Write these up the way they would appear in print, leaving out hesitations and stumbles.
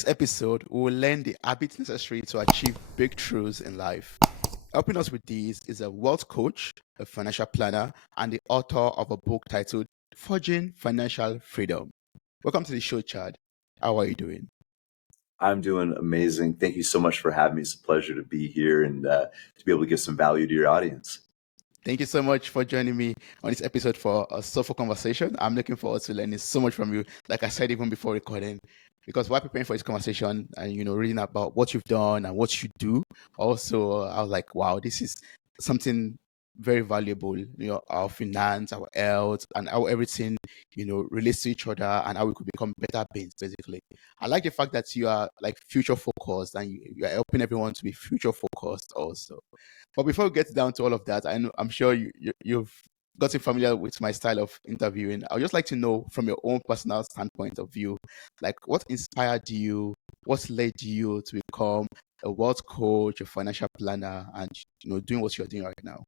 this episode, we will learn the habits necessary to achieve breakthroughs in life. Helping us with these is a wealth coach, a financial planner, and the author of a book titled Forging Financial Freedom. Welcome to the show, Chad. How are you doing? I'm doing amazing. Thank you so much for having me. It's a pleasure to be here and to be able to give some value to your audience. Thank you so much for joining me on this episode for a Soulful conversation. I'm looking forward to learning so much from you. Like I said, even before recording, because while preparing for this conversation and reading about what you've done and what you do, also I was like, wow, this is something very valuable. Our finance, our health, and how everything relates to each other, and how we could become better beings. Basically, I like the fact that you are like future focused and you are helping everyone to be future focused also. But before we get down to all of that, I'm sure you've gotten familiar with my style of interviewing. I would just like to know from your own personal standpoint of view, like what inspired you, what led you to become a wealth coach, a financial planner, and doing what you're doing right now.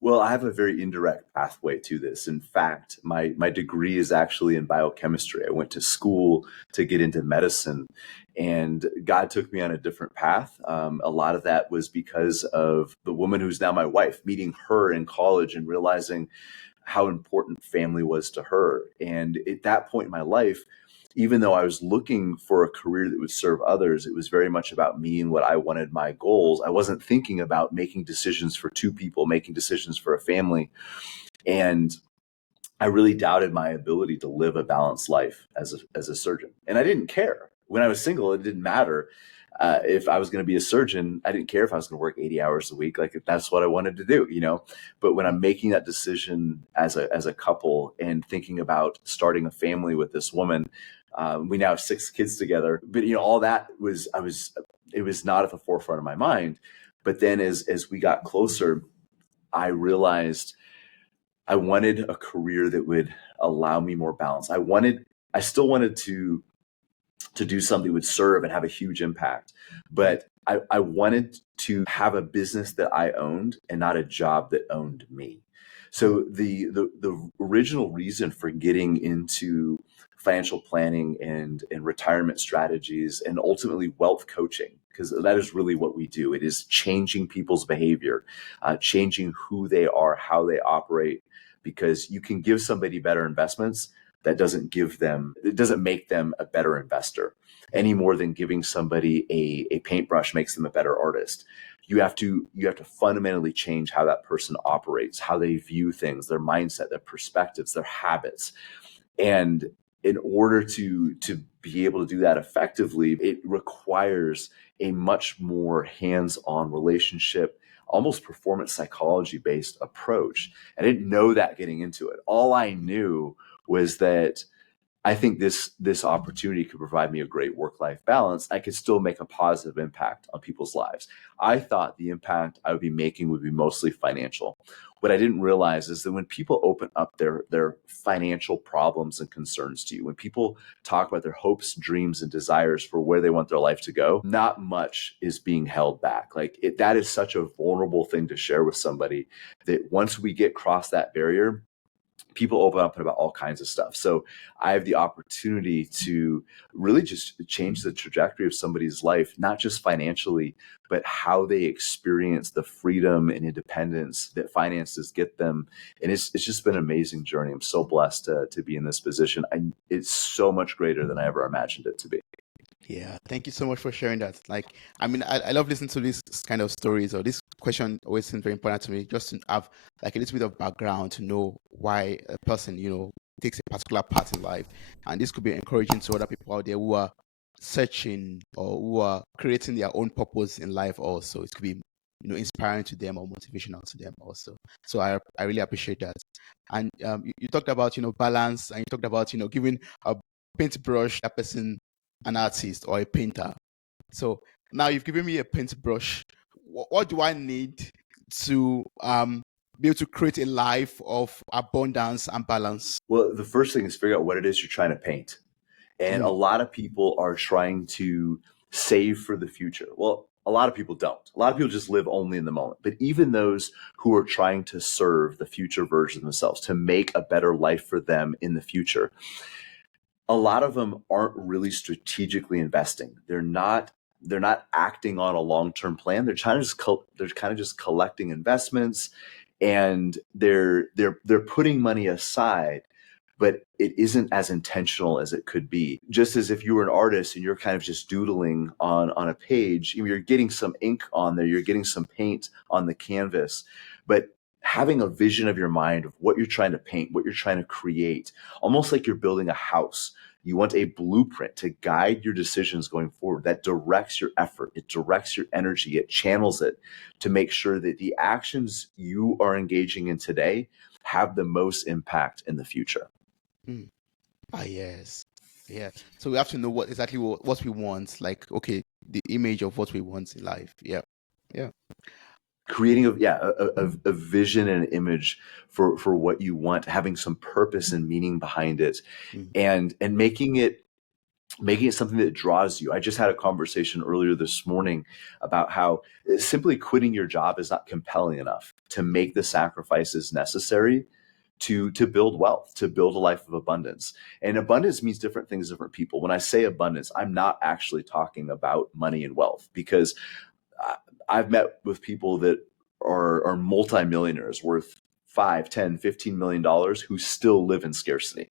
Well, I have a very indirect pathway to this. In fact, my degree is actually in biochemistry. I went to school to get into medicine, and God took me on a different path. A lot of that was because of the woman who's now my wife, meeting her in college and realizing how important family was to her. And at that point in my life, even though I was looking for a career that would serve others, it was very much about me and what I wanted, my goals. I wasn't thinking about making decisions for two people, making decisions for a family. And I really doubted my ability to live a balanced life as a surgeon. And I didn't care. When I was single, it didn't matter. If I was going to be a surgeon, I didn't care if I was going to work 80 hours a week. Like that's what I wanted to do. But when I'm making that decision as a couple and thinking about starting a family with this woman, we now have 6 kids together. But all that it was not at the forefront of my mind. But then as we got closer, I realized I wanted a career that would allow me more balance. I still wanted to do something that would serve and have a huge impact, but I wanted to have a business that I owned and not a job that owned me. So the original reason for getting into financial planning and retirement strategies and ultimately wealth coaching, because that is really what we do. It is changing people's behavior, changing who they are, how they operate, because you can give somebody better investments. It doesn't make them a better investor any more than giving somebody a paintbrush makes them a better artist. You have to fundamentally change how that person operates, how they view things, their mindset, their perspectives, their habits. And in order to be able to do that effectively, it requires a much more hands-on relationship, almost performance psychology based approach. I didn't know that getting into it. All I knew was that I think this opportunity could provide me a great work-life balance. I could still make a positive impact on people's lives. I thought the impact I would be making would be mostly financial. What I didn't realize is that when people open up their financial problems and concerns to you, when people talk about their hopes, dreams, and desires for where they want their life to go, not much is being held back. That is such a vulnerable thing to share with somebody that once we get across that barrier, people open up about all kinds of stuff. So I have the opportunity to really just change the trajectory of somebody's life, not just financially, but how they experience the freedom and independence that finances get them. And it's just been an amazing journey. I'm so blessed to be in this position. It's so much greater than I ever imagined it to be. Yeah, thank you so much for sharing that. I love listening to these kind of stories, or this question always seems very important to me, just to have like a little bit of background to know why a person, takes a particular path in life. And this could be encouraging to other people out there who are searching or who are creating their own purpose in life also. It could be, inspiring to them or motivational to them also. So I really appreciate that. And you talked about, balance, and you talked about, giving a paintbrush that person an artist or a painter. So now you've given me a paintbrush. What do I need to be able to create a life of abundance and balance? Well, the first thing is figure out what it is you're trying to paint. And a lot of people are trying to save for the future. Well, a lot of people don't. A lot of people just live only in the moment. But even those who are trying to serve the future version of themselves, to make a better life for them in the future, a lot of them aren't really strategically investing. They're not acting on a long-term plan. They're kind of just collecting investments, and they're putting money aside, but it isn't as intentional as it could be. Just as if you were an artist and you're kind of just doodling on a page, you're getting some ink on there, you're getting some paint on the canvas, but having a vision of your mind of what you're trying to paint, what you're trying to create, almost like you're building a house. You want a blueprint to guide your decisions going forward that directs your effort, it directs your energy, it channels it to make sure that the actions you are engaging in today have the most impact in the future. Mm. Ah, yes. Yeah. So we have to know what exactly what we want. Like, okay, the image of what we want in life. Yeah. Yeah. Creating a vision and an image for what you want, having some purpose and meaning behind it, Mm. and making it something that draws you. I just had a conversation earlier this morning about how simply quitting your job is not compelling enough to make the sacrifices necessary to build wealth, to build a life of abundance. And abundance means different things to different people. When I say abundance, I'm not actually talking about money and wealth, because I've met with people that are multimillionaires worth 5, 10, $15 million who still live in scarcity,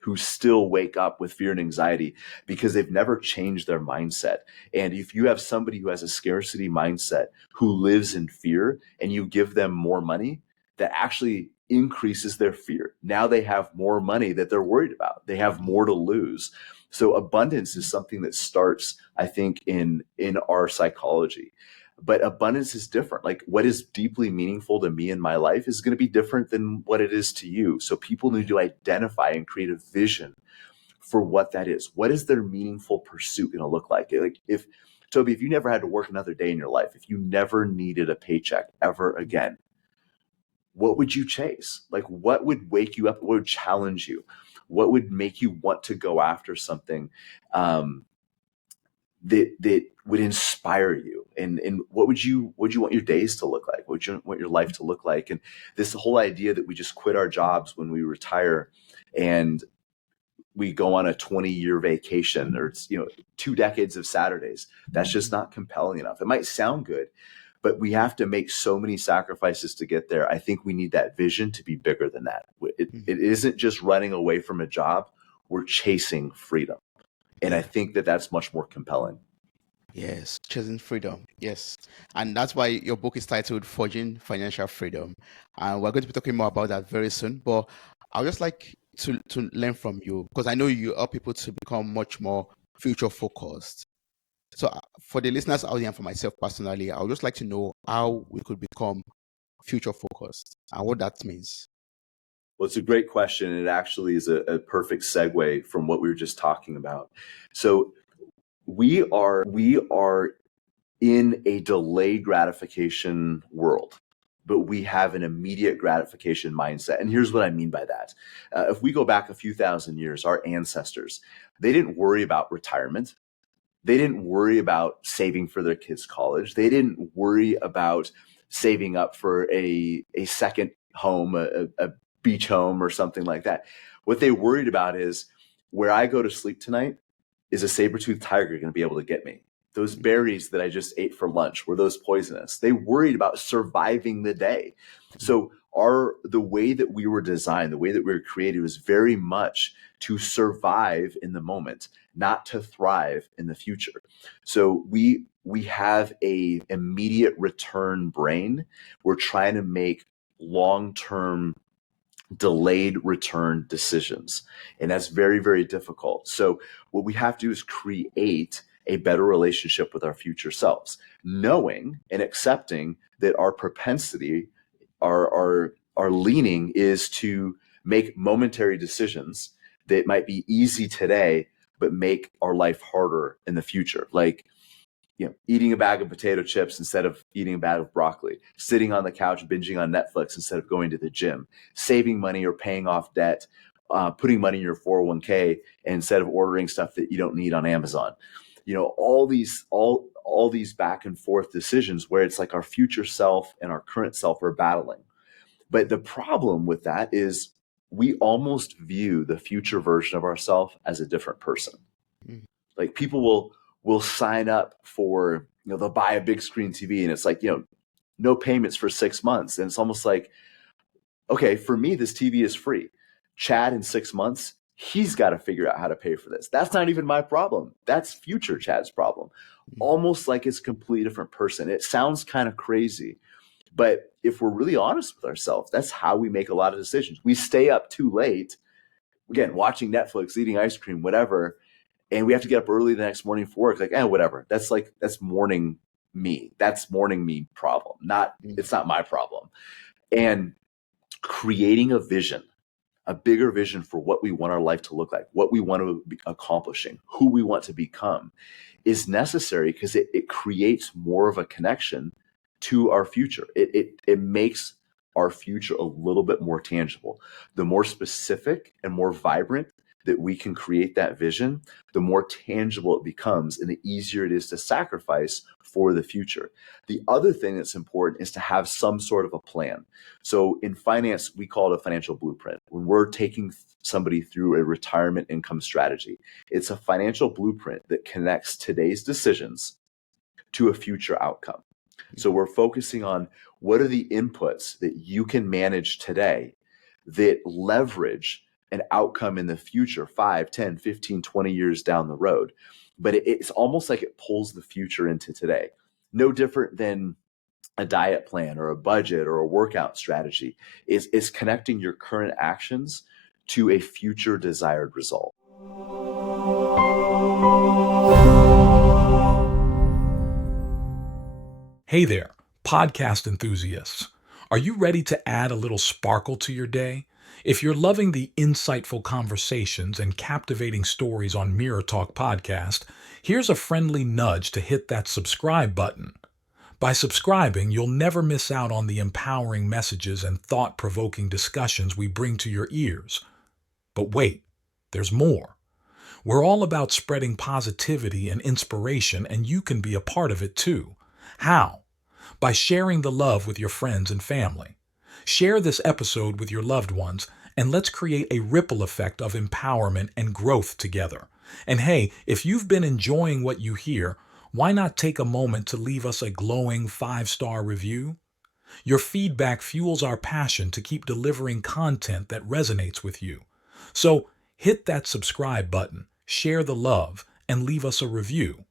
who still wake up with fear and anxiety because they've never changed their mindset. And if you have somebody who has a scarcity mindset, who lives in fear, and you give them more money, that actually increases their fear. Now they have more money that they're worried about. They have more to lose. So abundance is something that starts, I think, in our psychology. But abundance is different. Like, what is deeply meaningful to me in my life is going to be different than what it is to you. So people need Yeah. to identify and create a vision for what that is. What is their meaningful pursuit going to look like? Like, if Toby, if you never had to work another day in your life, if you never needed a paycheck ever again, what would you chase? Like, what would wake you up? What would challenge you? What would make you want to go after something um, that would inspire you? And what would you want your days to look like? What would you want your life to look like? And this whole idea that we just quit our jobs when we retire and we go on a 20-year vacation, or it's 2 decades of Saturdays, that's just not compelling enough. It might sound good, but we have to make so many sacrifices to get there. I think we need that vision to be bigger than that. It, Mhm. it isn't just running away from a job, we're chasing freedom. And I Yeah. think that that's much more compelling. Yes. Choosing freedom. Yes. And that's why your book is titled Forging Financial Freedom. And we're going to be talking more about that very soon. But I would just like to learn from you, because I know you help people to become much more future focused. So for the listeners out there and for myself personally, I would just like to know how we could become future focused and what that means. Well, it's a great question. And it actually is a perfect segue from what we were just talking about. So we are in a delayed gratification world, but we have an immediate gratification mindset. And here's what I mean by that. If we go back a few thousand years, our ancestors, they didn't worry about retirement. They didn't worry about saving for their kids' college. They didn't worry about saving up for a second home, a beach home or something like that. What they worried about is, where I go to sleep tonight, is a saber-toothed tiger going to be able to get me? Those berries that I just ate for lunch, were those poisonous? They worried about surviving the day. So the way that we were designed, the way that we were created, was very much to survive in the moment, not to thrive in the future. So we have a immediate return brain. We're trying to make long-term delayed return decisions. And that's very, very difficult. So what we have to do is create a better relationship with our future selves, knowing and accepting that our propensity, our leaning is to make momentary decisions that might be easy today, but make our life harder in the future. Like, eating a bag of potato chips instead of eating a bag of broccoli, sitting on the couch binging on Netflix instead of going to the gym, saving money or paying off debt, putting money in your 401k instead of ordering stuff that you don't need on Amazon. All these back and forth decisions where it's like our future self and our current self are battling. But the problem with that is we almost view the future version of ourselves as a different person. Mm, Like people will sign up for, they'll buy a big screen TV and it's like, no payments for 6 months. And it's almost like, okay, for me, this TV is free. Chad in 6 months, he's got to figure out how to pay for this. That's not even my problem. That's future Chad's problem. mm, Almost like it's a completely different person. It sounds kind of crazy, but if we're really honest with ourselves, that's how we make a lot of decisions. We stay up too late, again, watching Netflix, eating ice cream, whatever, and we have to get up early the next morning for work. Like, whatever. That's morning me. That's morning me problem. mm, It's not my problem. And creating a vision, a bigger vision for what we want our life to look like, what we want to be accomplishing, who we want to become, is necessary because it creates more of a connection to our future. It makes our future a little bit more tangible. The more specific and more vibrant that we can create that vision, the more tangible it becomes and the easier it is to sacrifice for the future. The other thing that's important is to have some sort of a plan. So in finance, we call it a financial blueprint. When we're taking somebody through a retirement income strategy, it's a financial blueprint that connects today's decisions to a future outcome. So we're focusing on what are the inputs that you can manage today that leverage an outcome in the future, 5, 10, 15, 20 years down the road. But it's almost like it pulls the future into today. No different than a diet plan or a budget or a workout strategy is connecting your current actions to a future desired result. Hey there, podcast enthusiasts. Are you ready to add a little sparkle to your day? If you're loving the insightful conversations and captivating stories on Mirror Talk Podcast, here's a friendly nudge to hit that subscribe button. By subscribing, you'll never miss out on the empowering messages and thought provoking discussions we bring to your ears. But wait, there's more. We're all about spreading positivity and inspiration, and you can be a part of it too. How? By sharing the love with your friends and family. Share this episode with your loved ones, and let's create a ripple effect of empowerment and growth together. And hey, if you've been enjoying what you hear, why not take a moment to leave us a glowing 5-star review? Your feedback fuels our passion to keep delivering content that resonates with you. So hit that subscribe button, share the love, and leave us a review.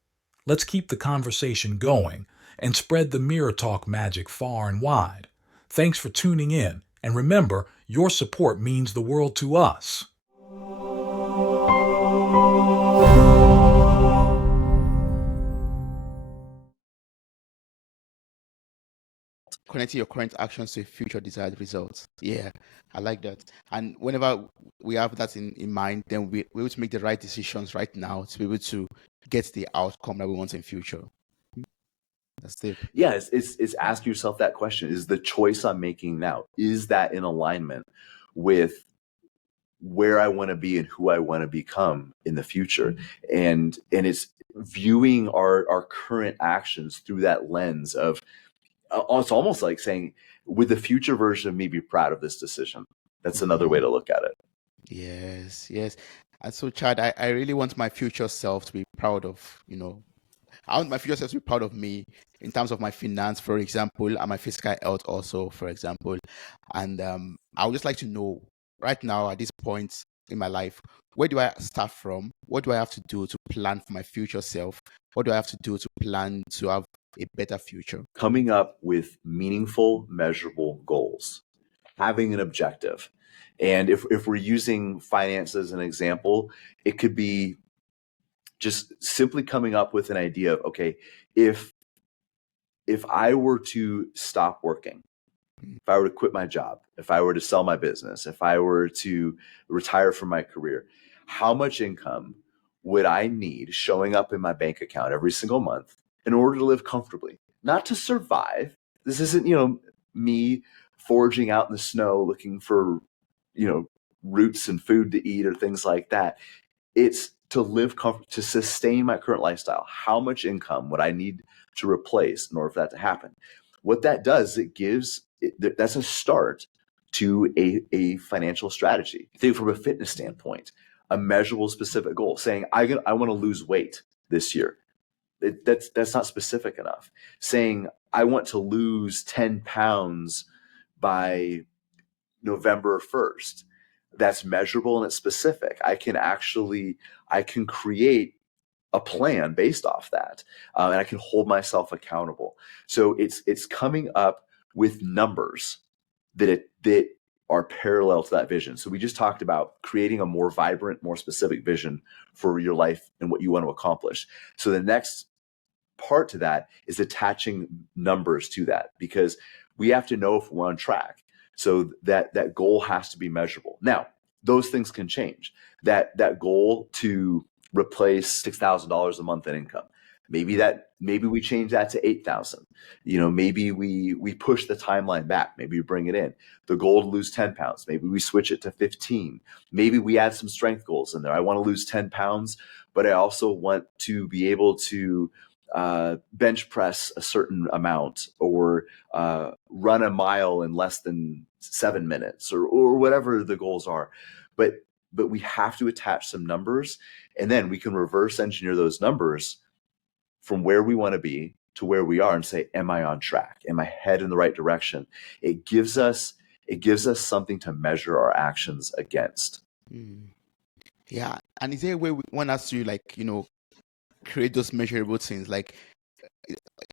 Let's keep the conversation going and spread the Mirror Talk magic far and wide. Thanks for tuning in, and remember, your support means the world to us. Connecting your current actions to future desired results. Yeah, I like that. And whenever we have that in mind, then we're able to make the right decisions right now to be able to get the outcome that we want in future. That's deep. Yeah, it's ask yourself that question. Is the choice I'm making now, is that in alignment with where I want to be and who I want to become in the future? And it's viewing our current actions through that lens of, it's almost like saying, would the future version of me be proud of this decision? That's another way to look at it. Yes, yes. And so, Chad, I really want my future self to be proud of, I want my future self to be proud of me in terms of my finance, for example, and my physical health also, for example. And I would just like to know right now at this point in my life, where do I start from? What do I have to do to plan for my future self? What do I have to do to plan to have a better future? Coming up with meaningful, measurable goals, having an objective. And if we're using finance as an example, it could be just simply coming up with an idea of, okay, if I were to stop working, if I were to quit my job, if I were to sell my business, if I were to retire from my career, how much income would I need showing up in my bank account every single month in order to live comfortably? Not to survive. This isn't, me foraging out in the snow looking for, roots and food to eat or things like that. It's to live comfort, to sustain my current lifestyle. How much income would I need to replace in order for that to happen? What that does, that's a start to a financial strategy. Think from a fitness standpoint, a measurable, specific goal, saying, I want to lose weight this year. That's not specific enough. Saying, I want to lose 10 pounds by November 1st. That's measurable and it's specific. I can create a plan based off that, and I can hold myself accountable. So it's coming up with numbers that are parallel to that vision. So we just talked about creating a more vibrant, more specific vision for your life and what you want to accomplish. So the next part to that is attaching numbers to that, because we have to know if we're on track. So that goal has to be measurable. Now, those things can change. That goal to replace $6,000 a month in income, maybe we change that to 8,000. Maybe we push the timeline back. Maybe we bring it in. The goal to lose 10 pounds, maybe we switch it to 15. Maybe we add some strength goals in there. I want to lose 10 pounds, but I also want to be able to bench press a certain amount, or run a mile in less than 7 minutes, or whatever the goals are. But we have to attach some numbers, and then we can reverse engineer those numbers from where we want to be to where we are and say, am I on track? Am I headed in the right direction? It gives us something to measure our actions against. Yeah. And is there a way we want us to, create those measurable things? Like,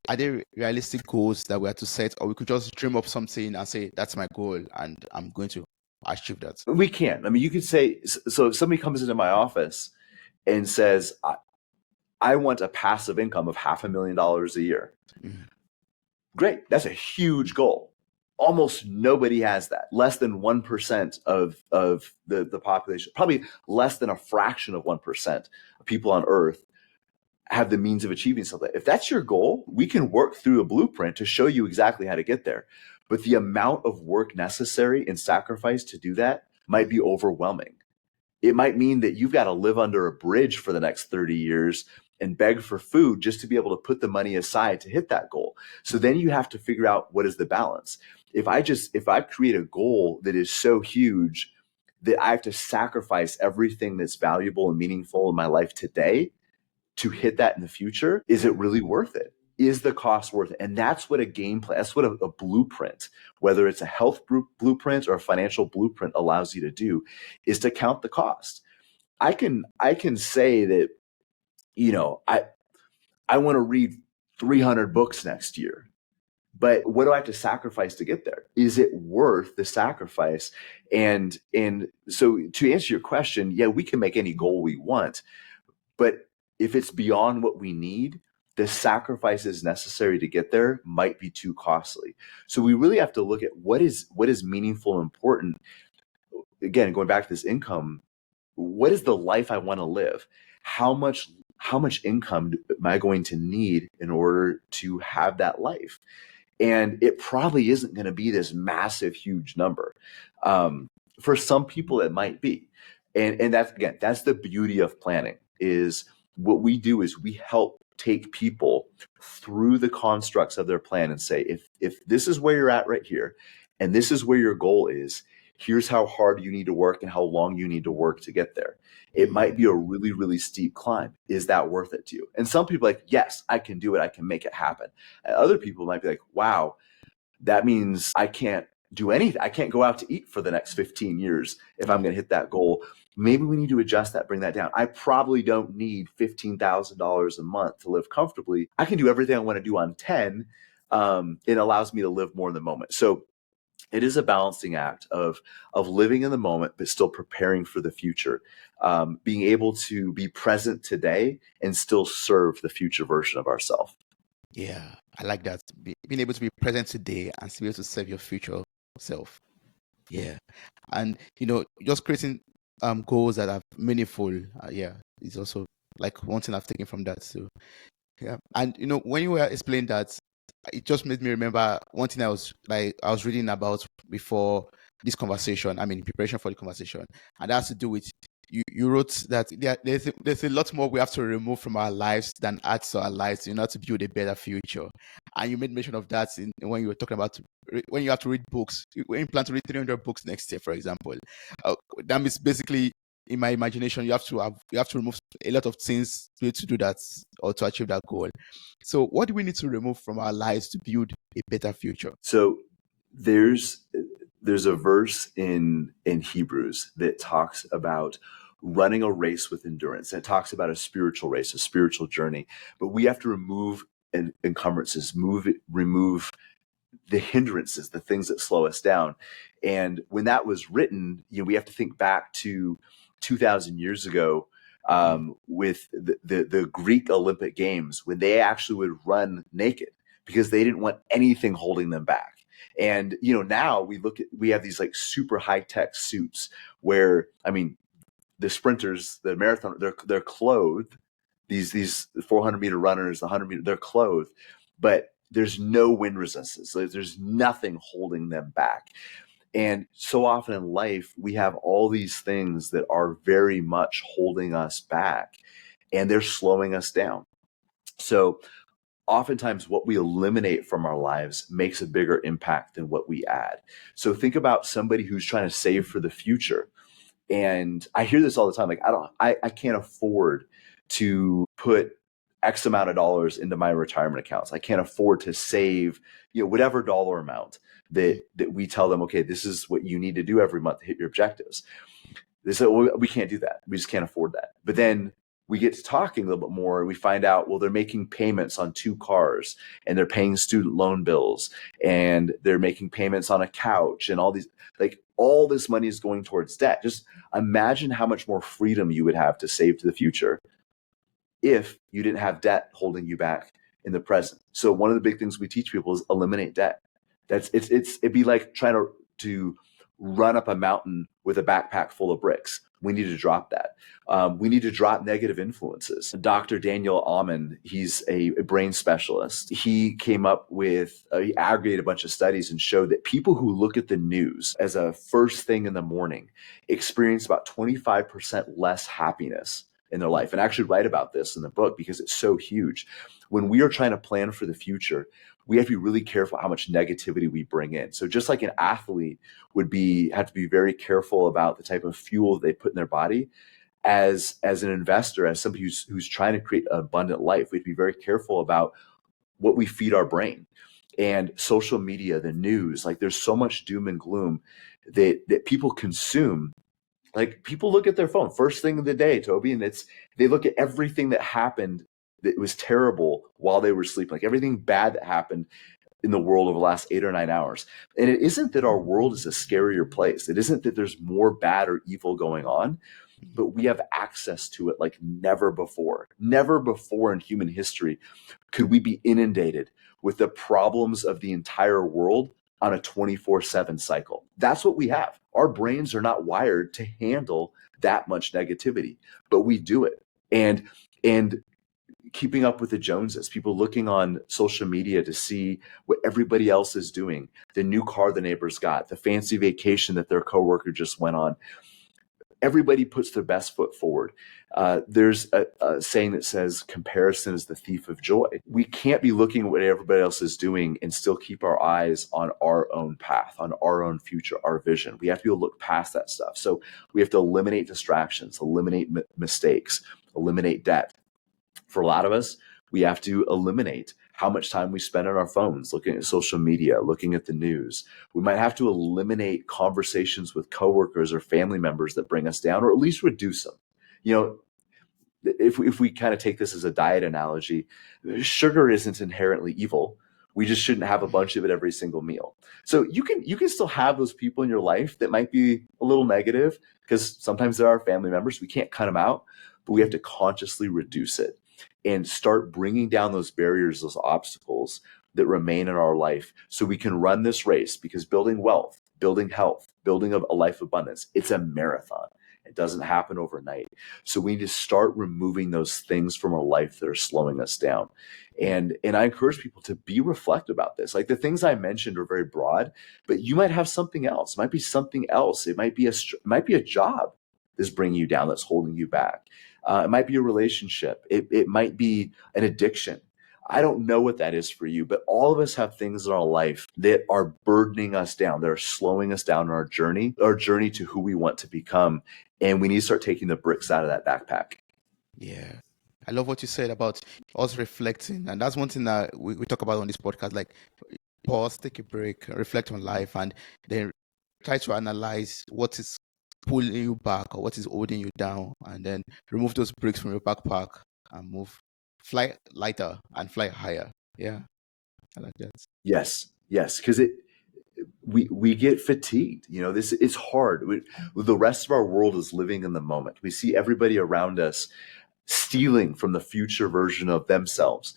are there realistic goals that we have to set, or we could just dream up something and say, that's my goal and I'm going to achieve that? We can. I mean, you could say, so if somebody comes into my office and says, I want a passive income of $500,000 a year. Great. That's a huge goal. Almost nobody has that. Less than 1% of the population, probably less than a fraction of 1% of people on earth have the means of achieving something. If that's your goal, we can work through a blueprint to show you exactly how to get there. But the amount of work necessary and sacrifice to do that might be overwhelming. It might mean that you've got to live under a bridge for the next 30 years and beg for food just to be able to put the money aside to hit that goal. So then you have to figure out, what is the balance? If I create a goal that is so huge that I have to sacrifice everything that's valuable and meaningful in my life today to hit that in the future, is it really worth it? Is the cost worth it? And that's what a game plan, that's what a blueprint, whether it's a health blueprint or a financial blueprint, allows you to do, is to count the cost. I can say that, I want to read 300 books next year, but what do I have to sacrifice to get there? Is it worth the sacrifice? And so to answer your question, yeah, we can make any goal we want, but if it's beyond what we need, the sacrifices necessary to get there might be too costly. So we really have to look at what is meaningful and important. Again, going back to this income, what is the life I want to live? How much income am I going to need in order to have that life? And it probably isn't going to be this massive, huge number. For some people, it might be. And that's the beauty of planning, is what we do is we help take people through the constructs of their plan and say, if this is where you're at right here, and this is where your goal is, here's how hard you need to work and how long you need to work to get there. It might be a really, really steep climb. Is that worth it to you? And some people are like, yes, I can do it. I can make it happen. And other people might be like, wow, that means I can't do anything. I can't go out to eat for the next 15 years if I'm going to hit that goal. Maybe we need to adjust that, bring that down. I probably don't need $15,000 a month to live comfortably. I can do everything I want to do on 10. It allows me to live more in the moment. So it is a balancing act of living in the moment, but still preparing for the future. Being able to be present today and still serve the future version of ourselves. Yeah, I like that. Being able to be present today and to be able to serve your future self. Yeah. And, just creating goals that are meaningful. Yeah, is also like one thing I've taken from that. So, yeah. And, when you were explaining that, it just made me remember one thing I was reading about before this conversation. I mean, in preparation for the conversation. And that has to do with you wrote that there's a lot more we have to remove from our lives than add to our lives in order to build a better future. And you made mention of that when you were talking about when you have to read books, when you plan to read 300 books next year, for example. uh, that means basically, in my imagination, you have to remove a lot of things to do that or to achieve that goal. So what do we need to remove from our lives to build a better future? So there's there's a verse in Hebrews that talks about running a race with endurance. And it talks about a spiritual race, a spiritual journey. But we have to remove encumbrances, remove the hindrances, the things that slow us down. And when that was written, we have to think back to 2,000 years ago, with the Greek Olympic Games, when they actually would run naked because they didn't want anything holding them back. And now we have these like super high tech suits where, I mean, the sprinters, the marathon, they're clothed. These 400-meter runners, the 100-meter, they're clothed, but there's no wind resistance. There's nothing holding them back. And so often in life, we have all these things that are very much holding us back, and they're slowing us down. So oftentimes what we eliminate from our lives makes a bigger impact than what we add. So think about somebody who's trying to save for the future. And I hear this all the time. Like, I can't afford to put X amount of dollars into my retirement accounts. I can't afford to save, whatever dollar amount that we tell them, okay, this is what you need to do every month to hit your objectives. They say, well, we can't do that. We just can't afford that. But then we get to talking a little bit more and we find out, well, they're making payments on 2 cars and they're paying student loan bills and they're making payments on a couch and all these, like, all this money is going towards debt. Just imagine how much more freedom you would have to save to the future if you didn't have debt holding you back in the present. So one of the big things we teach people is eliminate debt. It'd be like trying to run up a mountain with a backpack full of bricks. We need to drop that. We need to drop negative influences. Dr. Daniel Amen, he's a brain specialist. He came up with, he aggregated a bunch of studies and showed that people who look at the news as a first thing in the morning experience about 25% less happiness in their life. And I actually write about this in the book because it's so huge. When we are trying to plan for the future, we have to be really careful how much negativity we bring in. So just like an athlete have to be very careful about the type of fuel they put in their body, as an investor, as somebody who's trying to create an abundant life, we have to be very careful about what we feed our brain. And social media, the news, like, there's so much doom and gloom that people consume. Like, people look at their phone first thing of the day, Toby, and they look at everything that happened that was terrible while they were sleeping, like everything bad that happened in the world over the last 8 or 9 hours. And it isn't that our world is a scarier place. It isn't that there's more bad or evil going on, but we have access to it like never before. Never before in human history could we be inundated with the problems of the entire world on a 24/7 cycle. That's what we have. Our brains are not wired to handle that much negativity, but we do it. And keeping up with the Joneses, people looking on social media to see what everybody else is doing, the new car the neighbors got, the fancy vacation that their coworker just went on. Everybody puts their best foot forward. There's a saying that says comparison is the thief of joy. We can't be looking at what everybody else is doing and still keep our eyes on our own path, on our own future, our vision. We have to be able to look past that stuff. So we have to eliminate distractions, eliminate mistakes, eliminate debt. For a lot of us, we have to eliminate how much time we spend on our phones, looking at social media, looking at the news. We might have to eliminate conversations with coworkers or family members that bring us down, or at least reduce them. If we kind of take this as a diet analogy, sugar isn't inherently evil. We just shouldn't have a bunch of it every single meal. So you can still have those people in your life that might be a little negative, because sometimes there are family members. We can't cut them out, but we have to consciously reduce it and start bringing down those barriers, those obstacles that remain in our life, so we can run this race. Because building wealth, building health, building a life abundance, it's a marathon. It doesn't happen overnight. So we need to start removing those things from our life that are slowing us down. And I encourage people to be reflective about this. Like, the things I mentioned are very broad, but you might have something else. It might be something else. It might be a job. is bringing you down, that's holding you back. It might be a relationship. It might be an addiction. I don't know what that is for you, but all of us have things in our life that are burdening us down, that are slowing us down on our journey to who we want to become. And we need to start taking the bricks out of that backpack. Yeah. I love what you said about us reflecting. And that's one thing that we talk about on this podcast. Like, pause, take a break, reflect on life, and then try to analyze what is pulling you back or what is holding you down, and then remove those bricks from your backpack and move, fly lighter and fly higher. Yeah, I like that. Yes, yes, because we get fatigued. You know, this it's hard. The rest of our world is living in the moment. We see everybody around us stealing from the future version of themselves.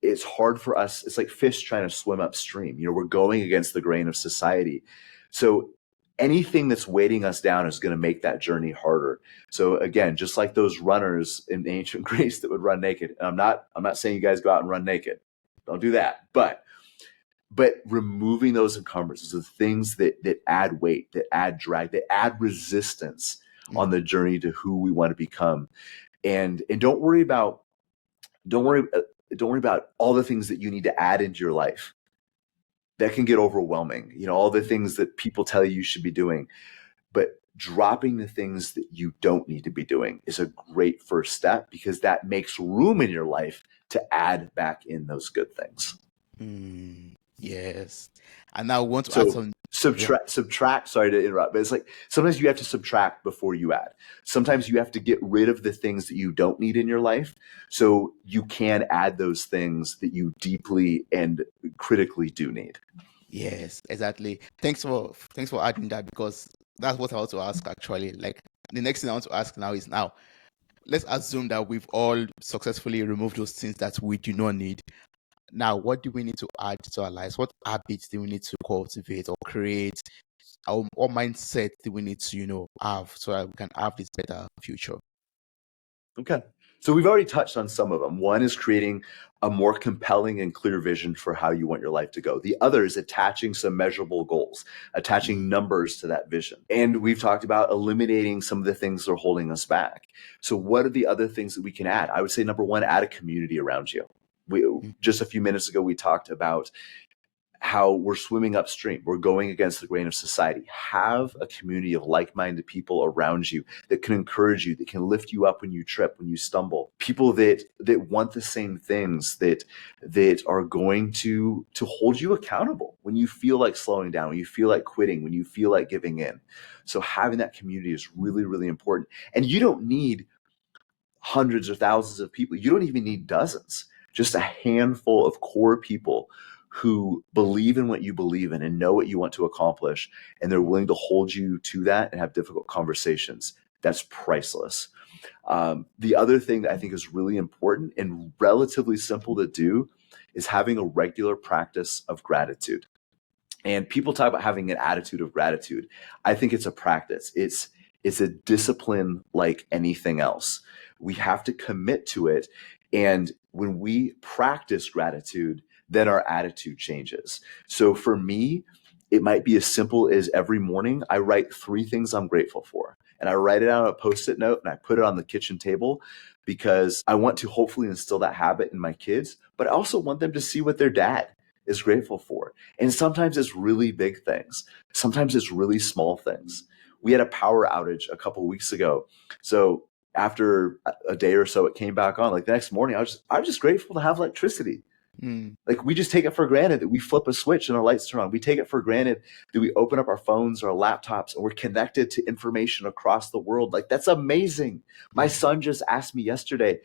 It's hard for us. It's like fish trying to swim upstream. You know, we're going against the grain of society. So anything that's weighting us down is going to make that journey harder. So again, just like those runners in ancient Greece that would run naked. And I'm not saying you guys go out and run naked. Don't do that. But removing those encumbrances, the things that add weight, that add drag, that add resistance on the journey to who we want to become. And don't worry about all the things that you need to add into your life. That can get overwhelming. You know, all the things that people tell you should be doing. But dropping the things that you don't need to be doing is a great first step, because that makes room in your life to add back in those good things. Yes. And now I want to add So some. Yeah. subtract, sorry to interrupt, but it's like sometimes you have to subtract before you add. Sometimes you have to get rid of the things that you don't need in your life so you can add those things that you deeply and critically do need. Yes, exactly. Thanks for adding that, because that's what I want to ask actually. Like, the next thing I want to ask now is, now let's assume that we've all successfully removed those things that we do not need. Now, what do we need to add to our lives? What habits do we need to cultivate or create? What mindset do we need to, have so that we can have this better future? Okay. So we've already touched on some of them. One is creating a more compelling and clear vision for how you want your life to go. The other is attaching some measurable goals, attaching numbers to that vision. And we've talked about eliminating some of the things that are holding us back. So what are the other things that we can add? I would say number one, add a community around you. Just a few minutes ago, we talked about how we're swimming upstream. We're going against the grain of society. Have a community of like-minded people around you that can encourage you, that can lift you up when you trip, when you stumble. People that want the same things, that are going to hold you accountable when you feel like slowing down, when you feel like quitting, when you feel like giving in. So having that community is really, really important. And you don't need hundreds or thousands of people. You don't even need dozens. Just a handful of core people who believe in what you believe in and know what you want to accomplish, and they're willing to hold you to that and have difficult conversations. That's priceless. The other thing that I think is really important and relatively simple to do is having a regular practice of gratitude. And people talk about having an attitude of gratitude. I think it's a practice. It's a discipline like anything else. We have to commit to it. And when we practice gratitude, then our attitude changes. So for me, it might be as simple as every morning I write 3 things I'm grateful for. And I write it out on a Post-it note and I put it on the kitchen table, because I want to hopefully instill that habit in my kids, but I also want them to see what their dad is grateful for. And sometimes it's really big things. Sometimes it's really small things. We had a power outage a couple of weeks ago. So after a day or so, it came back on. Like the next morning, I was just grateful to have electricity. Like we just take it for granted that we flip a switch and our lights turn on. We take it for granted that we open up our phones or our laptops and we're connected to information across the world. Like that's amazing. My son just asked me yesterday.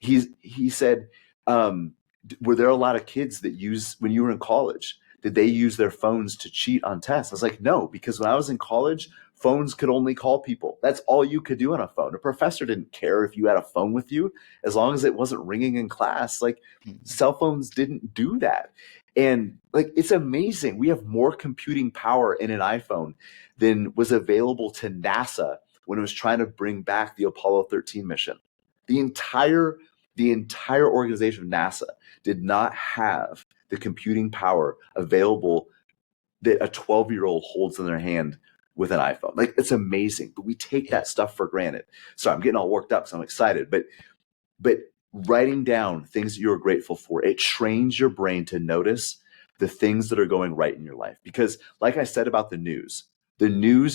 He said, were there a lot of kids that when you were in college, did they use their phones to cheat on tests? I was like, no, because when I was in college, phones could only call people. That's all you could do on a phone. A professor didn't care if you had a phone with you, as long as it wasn't ringing in class. Like cell phones didn't do that. And like, it's amazing. We have more computing power in an iPhone than was available to NASA when it was trying to bring back the Apollo 13 mission. The entire organization of NASA did not have the computing power available that a 12-year-old holds in their hand with an iPhone. Like, it's amazing, but we take Yeah. that stuff for granted. So I'm getting all worked up because I'm excited, but writing down things that you're grateful for, it trains your brain to notice the things that are going right in your life. Because like I said about the news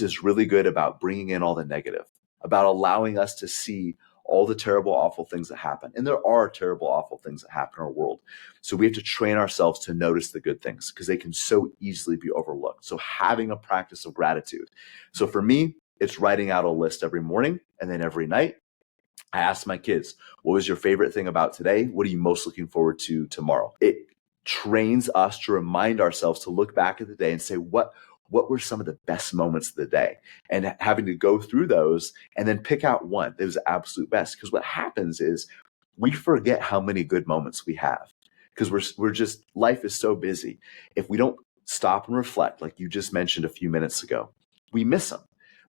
is really good about bringing in all the negative, about allowing us to see all the terrible, awful things that happen. And there are terrible, awful things that happen in our world. So we have to train ourselves to notice the good things because they can so easily be overlooked. So having a practice of gratitude. So for me, it's writing out a list every morning, and then every night I asked my kids, what was your favorite thing about today? What are you most looking forward to tomorrow? It trains us to remind ourselves to look back at the day and say, what were some of the best moments of the day? And having to go through those and then pick out one that was the absolute best. Because what happens is we forget how many good moments we have because we're just, life is so busy. If we don't stop and reflect, like you just mentioned a few minutes ago, we miss them.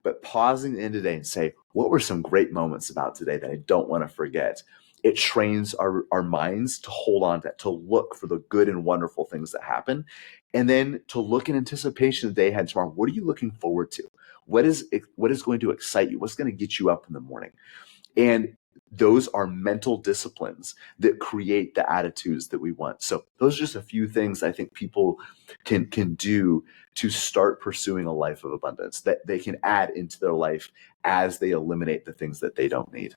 But pausing at the end of the day and say, what were some great moments about today that I don't want to forget? It trains our minds to hold on to that, to look for the good and wonderful things that happen. And then to look in anticipation of the day ahead tomorrow. What are you looking forward to? What is going to excite you? What's going to get you up in the morning? And those are mental disciplines that create the attitudes that we want. So those are just a few things I think people can do to start pursuing a life of abundance that they can add into their life as they eliminate the things that they don't need.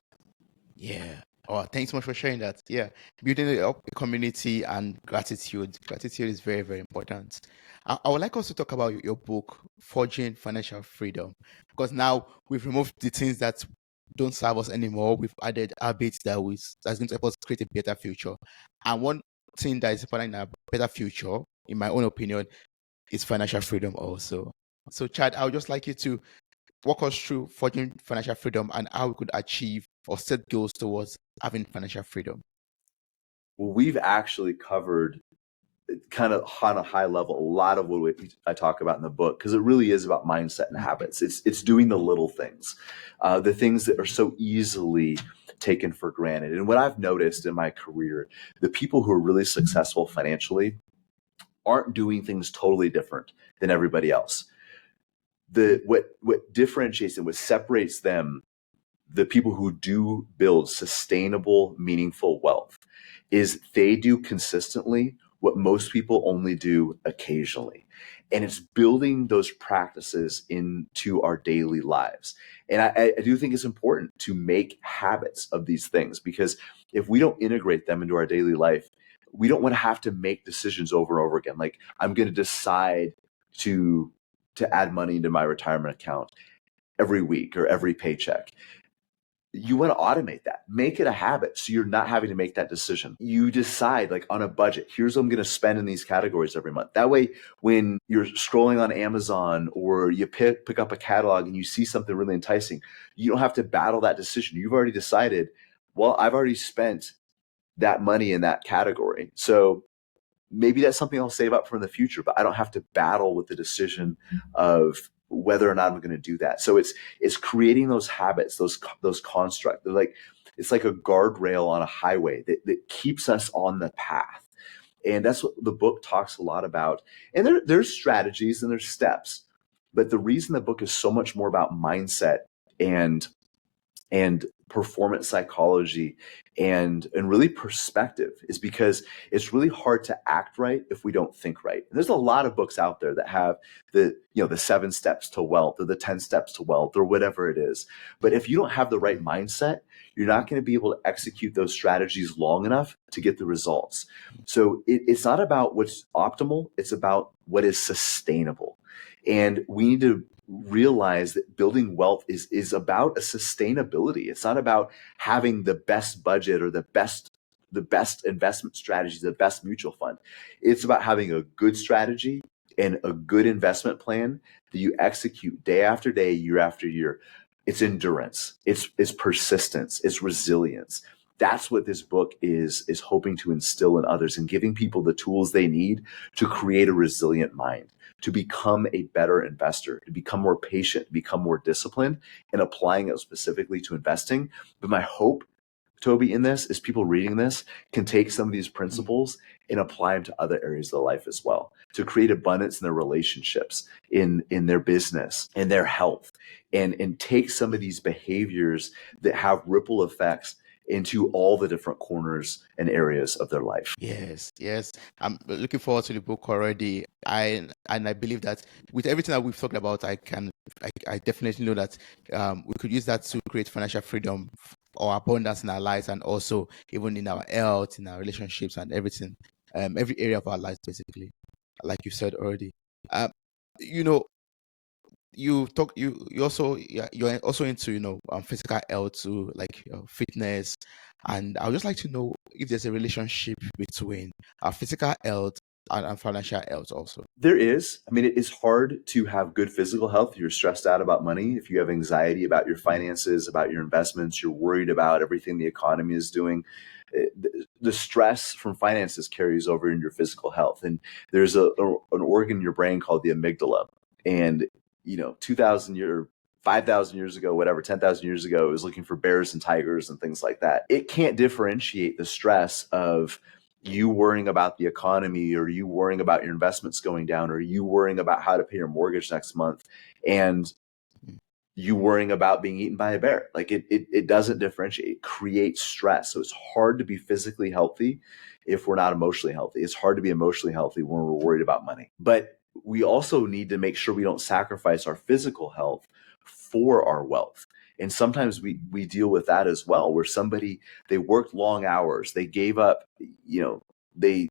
Yeah. Oh, thanks so much for sharing that. Yeah. Building up a community and gratitude. Gratitude is very, very important. I would like us to talk about your book, Forging Financial Freedom, because now we've removed the things that don't serve us anymore. We've added habits that's going to help us create a better future. And one thing that is important in a better future, in my own opinion, is financial freedom also. So, Chad, I would just like you to walk us through forging financial freedom and how we could achieve or set goals towards having financial freedom. Well, we've actually covered kind of on a high level a lot of what I talk about in the book because it really is about mindset and habits. It's doing the little things, the things that are so easily taken for granted. And what I've noticed in my career, the people who are really successful financially aren't doing things totally different than everybody else. What differentiates and what separates them, the people who do build sustainable, meaningful wealth, is they do consistently what most people only do occasionally. And it's building those practices into our daily lives. And I do think it's important to make habits of these things because if we don't integrate them into our daily life, we don't want to have to make decisions over and over again. Like, I'm going to decide to add money into my retirement account every week or every paycheck. You want to automate that, make it a habit so you're not having to make that decision. You decide, like, on a budget, here's what I'm going to spend in these categories every month. That way, when you're scrolling on Amazon or you pick up a catalog and you see something really enticing, you don't have to battle that decision. You've already decided, well, I've already spent that money in that category, so maybe that's something I'll save up for in the future, but I don't have to battle with the decision of whether or not I'm going to do that. So it's creating those habits, those constructs. They're like, it's like a guardrail on a highway that keeps us on the path. And that's what the book talks a lot about. And there's strategies and there's steps, but the reason the book is so much more about mindset and performance psychology and really perspective is because it's really hard to act right if we don't think right. And there's a lot of books out there that have the 7 steps to wealth or the 10 steps to wealth or whatever it is. But if you don't have the right mindset, you're not going to be able to execute those strategies long enough to get the results. So it's not about what's optimal, it's about what is sustainable. And we need to realize that building wealth is about a sustainability. It's not about having the best budget or the best investment strategies, the best mutual fund. It's about having a good strategy and a good investment plan that you execute day after day, year after year. It's endurance, it's persistence, it's resilience. That's what this book is hoping to instill in others and giving people the tools they need to create a resilient mind, to become a better investor, to become more patient, become more disciplined, and applying it specifically to investing. But my hope Toby, in this is people reading this can take some of these principles and apply them to other areas of their life as well, to create abundance in their relationships, in their business, in their health, and take some of these behaviors that have ripple effects into all the different corners and areas of their life. Yes, yes. I'm looking forward to the book already. I believe that with everything that we've talked about, I definitely know that we could use that to create financial freedom or abundance in our lives, and also even in our health, in our relationships, and everything, every area of our lives, basically, like you said already. You know, you also, yeah, you're also into, physical health too, like fitness, and I would just like to know if there's a relationship between physical health and financial health also. There is. I mean, it is hard to have good physical health if you're stressed out about money, if you have anxiety about your finances, about your investments, you're worried about everything the economy is doing. The stress from finances carries over in your physical health. And there's an organ in your brain called the amygdala. And, 2,000 years, 5,000 years ago, whatever, 10,000 years ago, it was looking for bears and tigers and things like that. It can't differentiate the stress of you worrying about the economy, or you worrying about your investments going down, or you worrying about how to pay your mortgage next month, and you worrying about being eaten by a bear. Like it doesn't differentiate. It creates stress. So it's hard to be physically healthy if we're not emotionally healthy. It's hard to be emotionally healthy when we're worried about money. But we also need to make sure we don't sacrifice our physical health for our wealth. And sometimes we deal with that as well, where somebody, they worked long hours, they gave up, they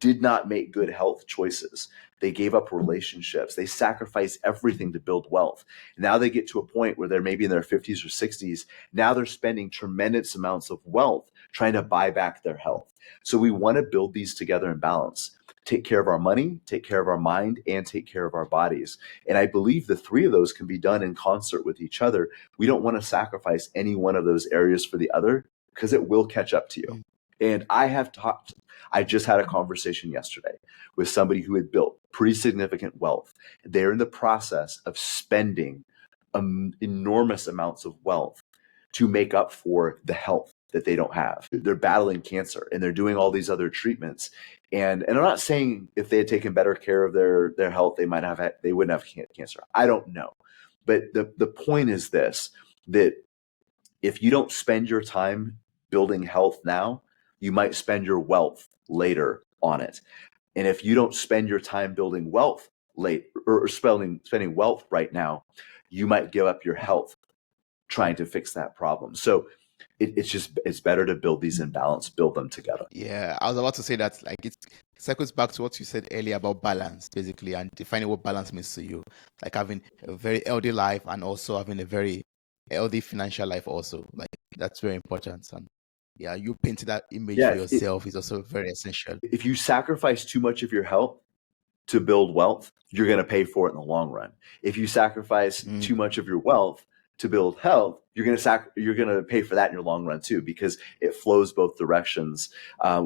did not make good health choices. They gave up relationships. They sacrificed everything to build wealth. Now they get to a point where they're maybe in their 50s or 60s. Now they're spending tremendous amounts of wealth trying to buy back their health. So we want to build these together in balance. Take care of our money, take care of our mind, and take care of our bodies. And I believe the three of those can be done in concert with each other. We don't want to sacrifice any one of those areas for the other, because it will catch up to you. And I just had a conversation yesterday with somebody who had built pretty significant wealth. They're in the process of spending enormous amounts of wealth to make up for the health that they don't have. They're battling cancer and they're doing all these other treatments. And I'm not saying if they had taken better care of their health, they wouldn't have cancer. I don't know. But the point is this, that if you don't spend your time building health now, you might spend your wealth later on it. And if you don't spend your time building wealth late, or spending wealth right now, you might give up your health trying to fix that problem. So it's better to build these in balance, build them together. Yeah, I was about to say that, like, it circles back to what you said earlier about balance, basically, and defining what balance means to you, like having a very healthy life and also having a very healthy financial life also. Like, that's very important. And yeah, you painting that image Yeah, for yourself is also very essential. if you sacrifice too much of your health to build wealth, you're going to pay for it in the long run. If you sacrifice too much of your wealth to build health, you're going to pay for that in your long run too, because it flows both directions. I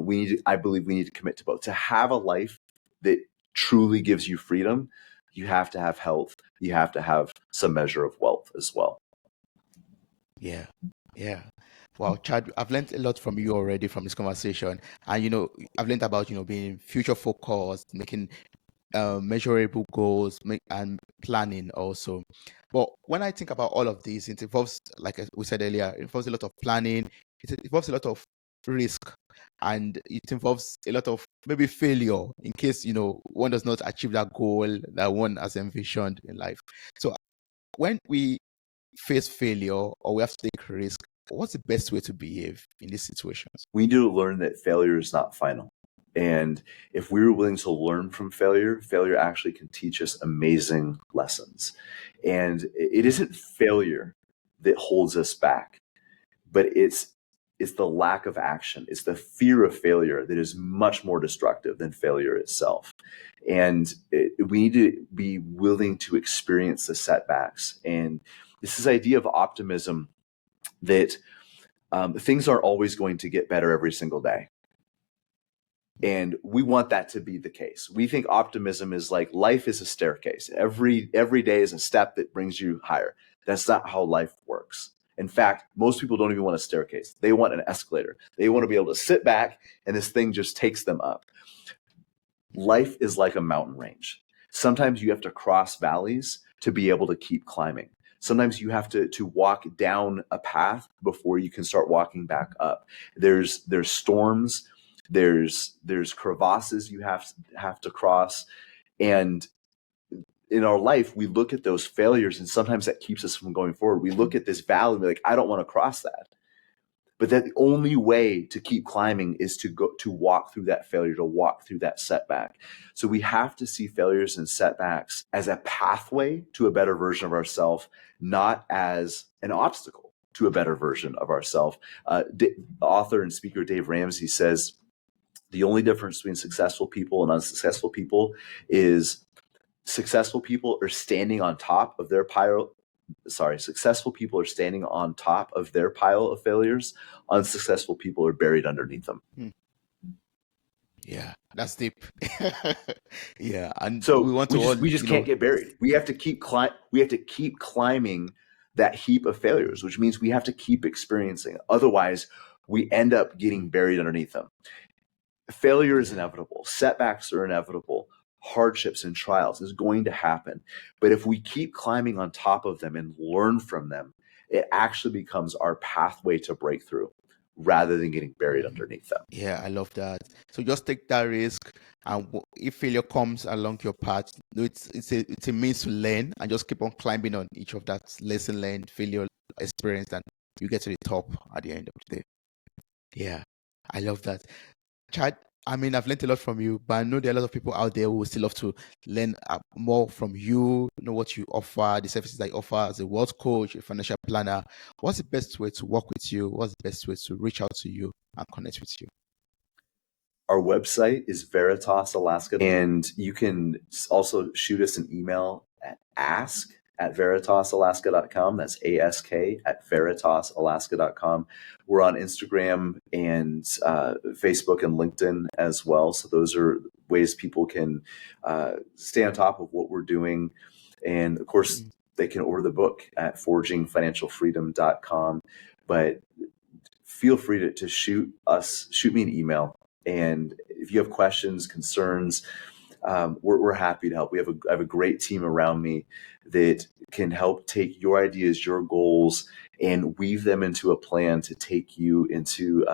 believe we need to commit to both. To have a life that truly gives you freedom, you have to have health. You have to have some measure of wealth as well. Yeah, yeah. Wow, Chad, I've learned a lot from you already from this conversation, and I've learned about being future focused, making measurable goals, and planning also. But when I think about all of these, it involves, like we said earlier, it involves a lot of planning. It involves a lot of risk, and it involves a lot of maybe failure in case one does not achieve that goal that one has envisioned in life. So when we face failure or we have to take risk, what's the best way to behave in these situations? We need to learn that failure is not final. And if we were willing to learn from failure, failure actually can teach us amazing lessons. And it isn't failure that holds us back, but it's the lack of action. It's the fear of failure that is much more destructive than failure itself. And we need to be willing to experience the setbacks. And this idea of optimism, that things aren't always going to get better every single day. And we want that to be the case. We think optimism is like life is a staircase. Every day is a step that brings you higher. That's not how life works. In fact, most people don't even want a staircase. They want an escalator. They want to be able to sit back and this thing just takes them up. Life is like a mountain range. Sometimes you have to cross valleys to be able to keep climbing. Sometimes you have to walk down a path before you can start walking back up. There's storms, there's crevasses you have to cross. And in our life, we look at those failures and sometimes that keeps us from going forward. We look at this valley and we're like, I don't want to cross that. But that the only way to keep climbing is to walk through that failure, to walk through that setback. So we have to see failures and setbacks as a pathway to a better version of ourselves, not as an obstacle to a better version of ourselves. The author and speaker Dave Ramsey says the only difference between successful people and unsuccessful people is successful people are standing on top of their pile. Successful people are standing on top of their pile of failures. Unsuccessful people are buried underneath them. Yeah, that's deep. Yeah, and So we want to all, we just can't get buried. We have to keep climbing that heap of failures, which means we have to keep experiencing. Otherwise, we end up getting buried underneath them. Failure is inevitable. Setbacks are inevitable. Hardships and trials is going to happen. But if we keep climbing on top of them and learn from them, it actually becomes our pathway to breakthrough rather than getting buried underneath them. Yeah, I love that. So just take that risk, and if failure comes along your path, it's a means to learn, and just keep on climbing on each of that lesson learned, failure experience, and you get to the top at the end of the day. Yeah, I love that. Chad, I mean, I've learned a lot from you, but I know there are a lot of people out there who would still love to learn more from you, know what you offer, the services that you offer as a wealth coach, a financial planner. What's the best way to work with you? What's the best way to reach out to you and connect with you? Our website is Veritas Alaska, and you can also shoot us an email at ask@veritasalaska.com. That's ask@veritasalaska.com. We're on Instagram and Facebook and LinkedIn as well. So those are ways people can stay on top of what we're doing. And of course, they can order the book at forgingfinancialfreedom.com. But feel free to shoot me an email. And if you have questions, concerns, we're happy to help. I have a great team around me that can help take your ideas, your goals, and weave them into a plan to take you into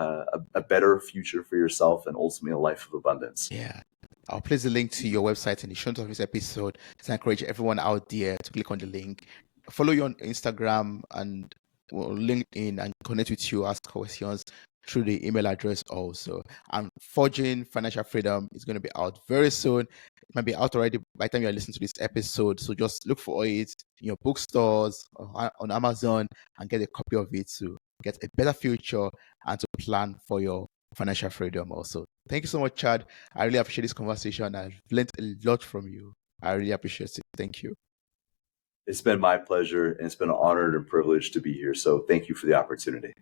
a better future for yourself and ultimately a life of abundance. Yeah. I'll place the link to your website in the show notes of this episode. So I encourage everyone out there to click on the link, follow you on Instagram and LinkedIn, and connect with you, ask questions through the email address also. And Forging Financial Freedom is going to be out very soon. It might be out already by the time you're listening to this episode. So just look for it in your bookstores or on Amazon and get a copy of it to get a better future and to plan for your financial freedom also. Thank you so much, Chad. I really appreciate this conversation. I've learned a lot from you. I really appreciate it. Thank you. It's been my pleasure, and it's been an honor and a privilege to be here. So thank you for the opportunity.